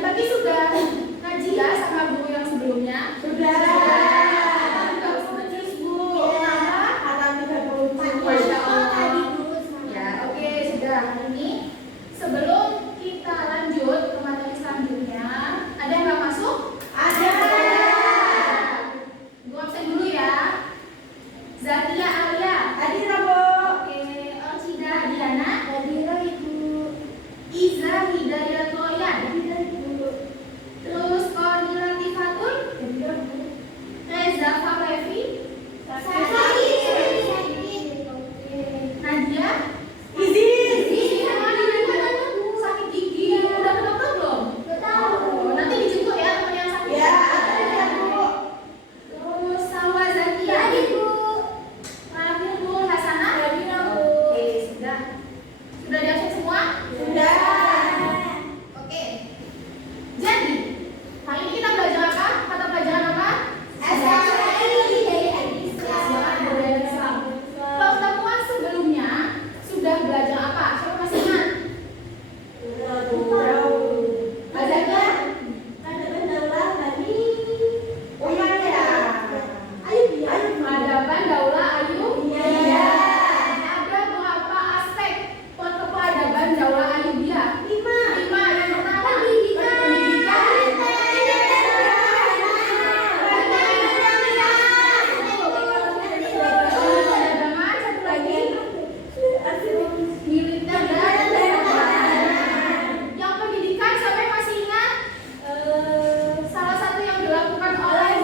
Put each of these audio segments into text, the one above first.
pagi sudah ngaji ya sama guru yang sebelumnya? Sudah. Sebelum kita lanjut ke materi selanjutnya, ada yang nggak masuk? Ada. Gua absen dulu ya. Zakia Alia. Hadir, Bu. Oke, Orchida Diana. Hadir, Ibu. Iza Hidayat Loyan. Hadir, Bu. Terus Kornila Tifatun. Hadir, Bu. Reza Fahlevi. Sakit. Nadia. Izin. Sakit gigi. Udah ke dokter belum? Oh, nanti dijemput ya teman yang sakit. Ya, ada, Bu. Terus Salwa Zakia. Hadir, Bu. Rahim Nur Hasanah. Hadir, Bu. Oke, sudah. Sudah diabsen semua? Sudah. Oke. Jadi, hari ini kita belajar apa? Mata pelajaran apa? Sejarah budaya Islam. Pertemuan sebelumnya sudah belajar apa? Siapa masih ingat? Belajarnya? Peradaban Daulah Ayyubiyah. Ada berapa aspek peradaban Daulah Ayyubiyah? 5. Yang pertama, pendidikan. Perdagangan, satu lagi militer dan pertahanan. Yang pendidikan siapa yang masih ingat? Salah satu yang dilakukan oleh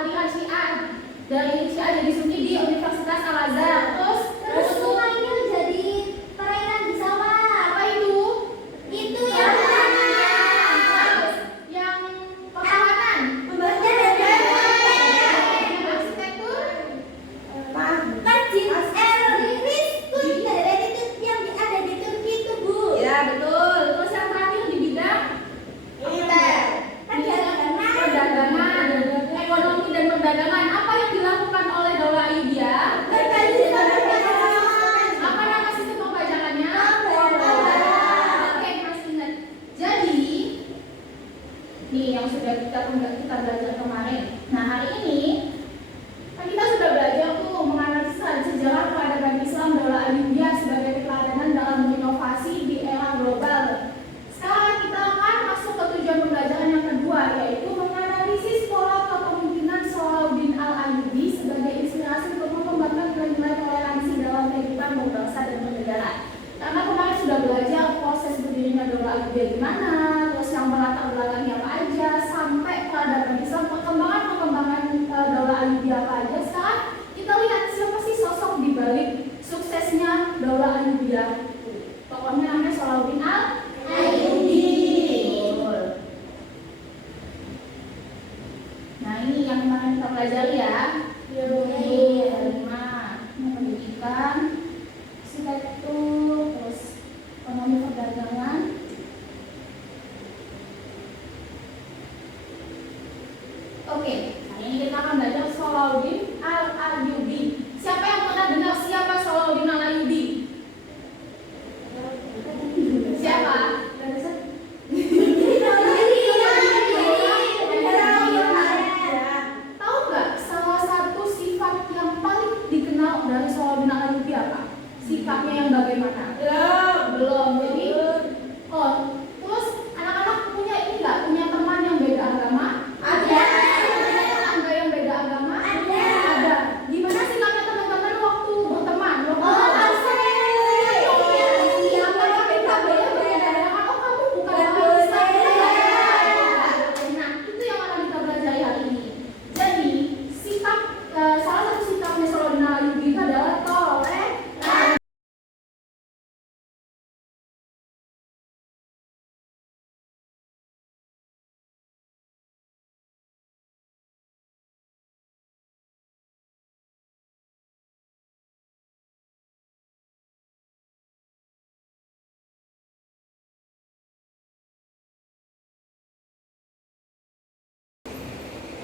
aliran Syiah dari Syiah jadi Sunni di Universitas Al Azhar. Terus apa itu? Yang pertahanan, arsitektur, ya betul. Terus yang terakhir di bidang perdagangan, ekonomi dan perdagangan. Apa yang dilakukan oleh Daulah Ayyubiyah? Apa nama sistem pembajakannya? Oke, masih ingat. Jadi, nih yang sudah kita belajar kemarin. Nah, hari ini kan kita sudah belajar tuh menganalisa sejarah peradaban Islam Daulah Ayyubiyah sebagai keteladanan dalam berinovasi di era global. Sekarang kita akan masuk ke tujuan pembelajaran yang kedua, yaitu menganalisis pola kepemimpinan Salahuddin Al-Ayyubi sebagai inspirasi untuk mengembangkan nilai-nilai toleransi dalam kehidupan berbangsa dan bernegara. Karena kemarin sudah belajar proses berdirinya Daulah Ayyubiyah gimana, terus yang berlatar belakangnya apa aja, sampai peradaban Islam, perkembangan Daulah Ayyubiyah apa aja. Sekarang kita lihat siapa sih sosok di balik suksesnya Daulah Ayyubiyah. Tokohnya namanya Salahuddin Al-Ayyubi. Nah, ini yang kemarin kita pelajari ya. Kelima, pendidikan, arsitektur, terus ekonomi perdagangan. Oke, hari ini kita akan belajar Salahuddin Al-Ayyubi. Siapa yang pernah dengar siapa Salahuddin Al-Ayyubi? Siapa? Tahu nggak salah satu sifat yang paling dikenal dari Salahuddin Al-Ayyubi apa? Sifatnya yang bagaimana? Belum. Jadi, terus anak-anak punya ini nggak? Punya teman yang beda agama? Ada. Tetangga yang beda agama? Ada. Gimana sikapnya teman-teman waktu berteman? Apakah kita boleh mengatakan, oh kamu bukan orang Islam? Nah, itu yang akan kita pelajari hari ini. Jadi, salah satu sikapnya Salahuddin Al-Ayyubi itu adalah toleransi.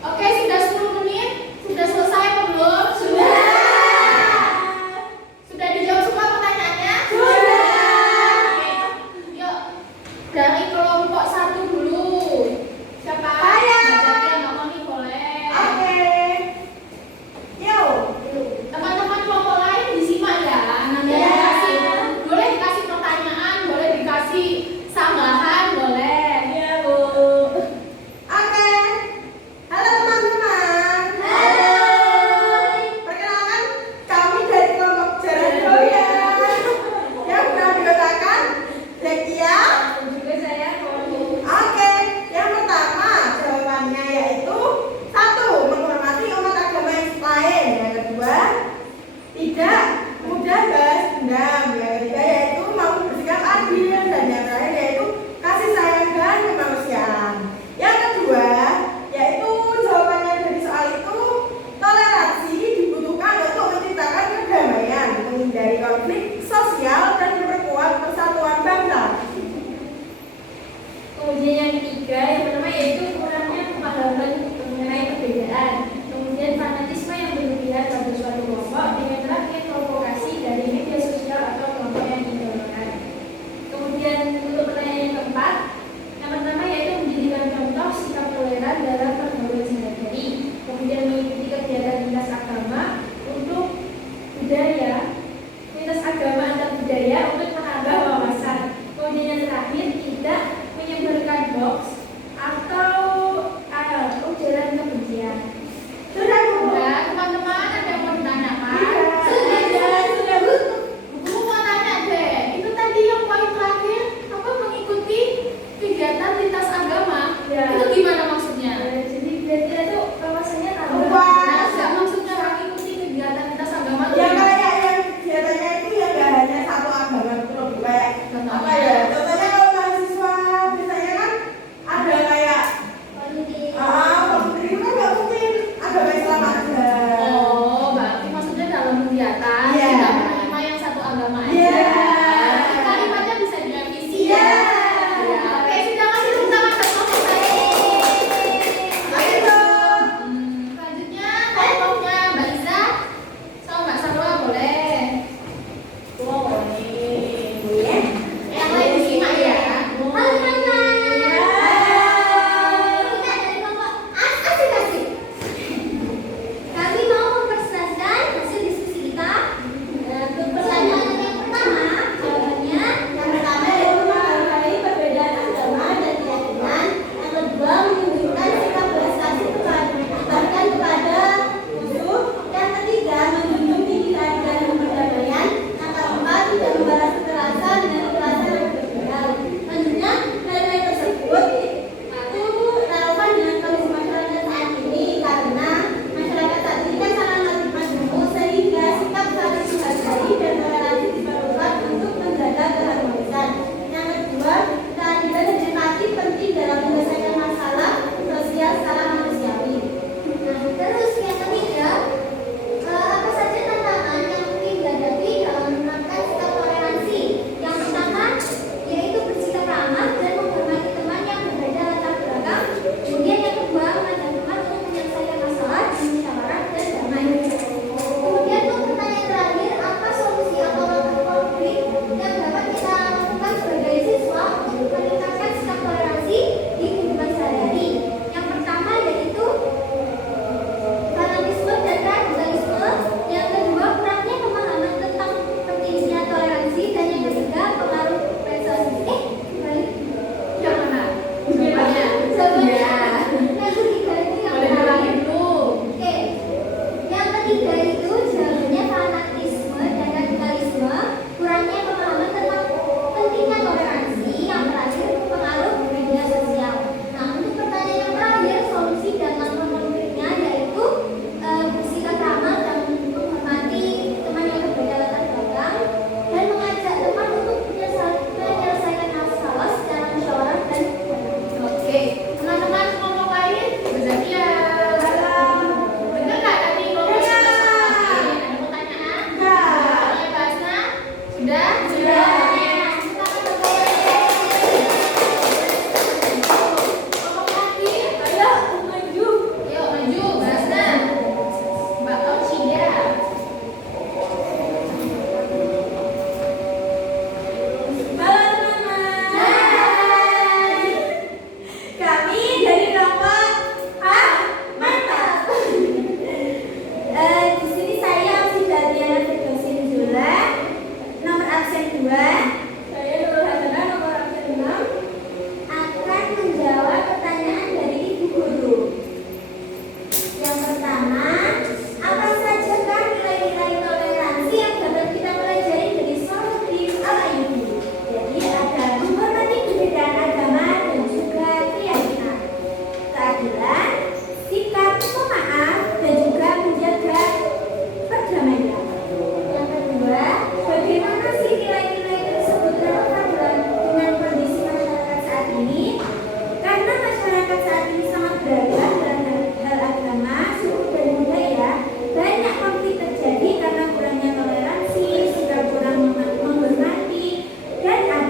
Oke, sudah 10 menit. Sudah selesai atau belum? Sudah dijawab semua pertanyaannya? Sudah.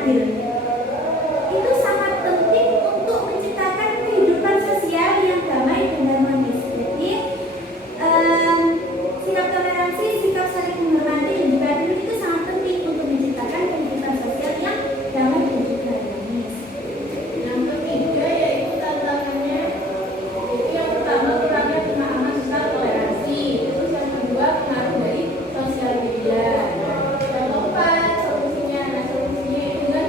adil. Itu sangat penting untuk menciptakan kehidupan sosial yang damai dan harmonis. Jadi sikap toleransi, sikap saling menghormati dan juga adil itu sangat penting untuk menciptakan kehidupan sosial yang damai dan juga harmonis. Yang ketiga yaitu tantangannya, yaitu yang pertama kurangnya pemahaman tentang toleransi, terus yang kedua pengaruh dari sosial media, yang keempat solusinya itu dengan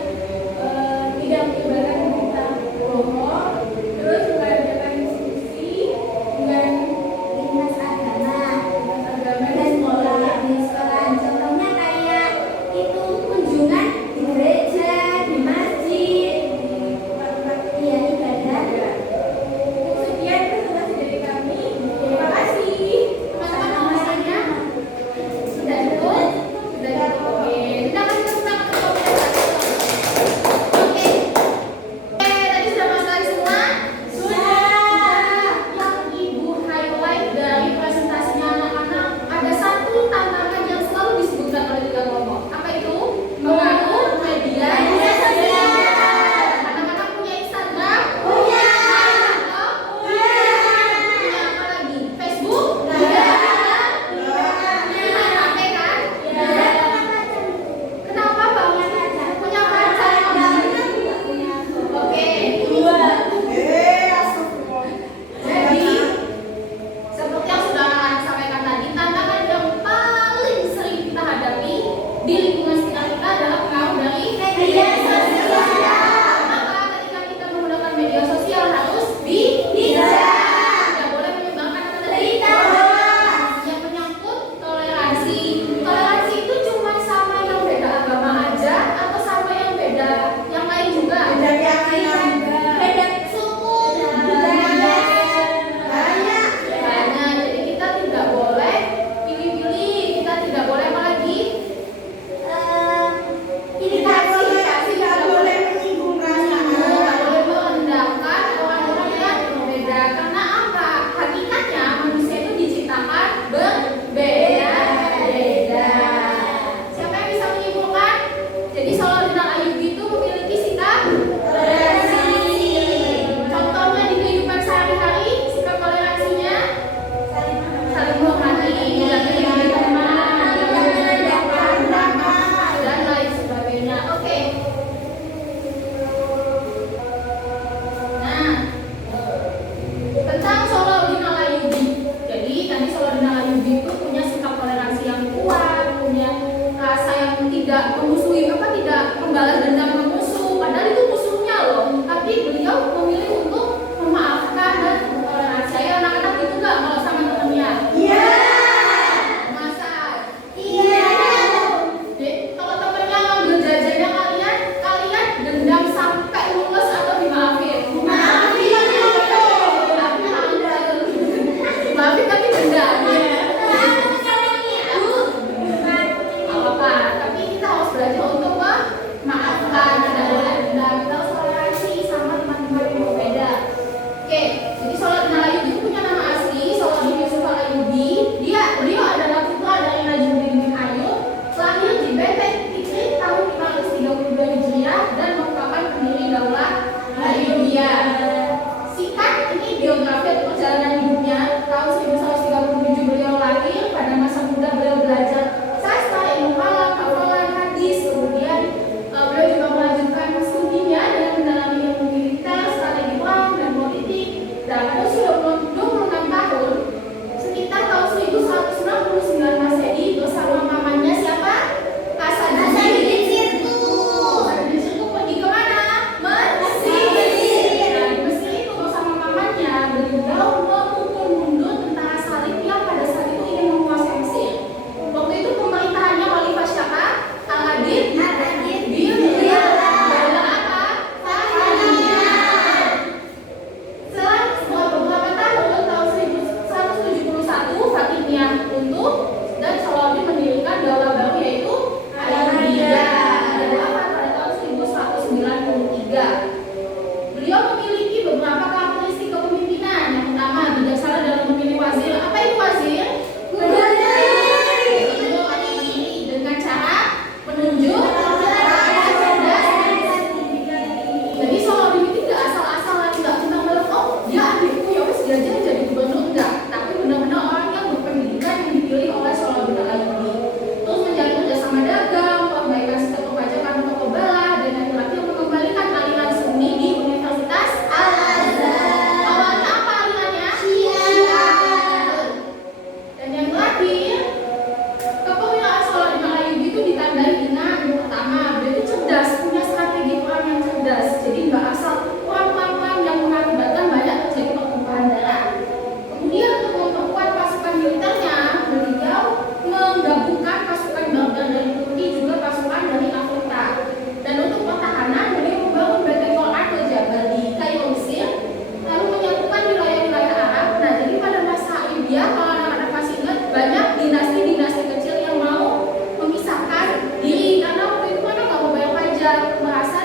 merasa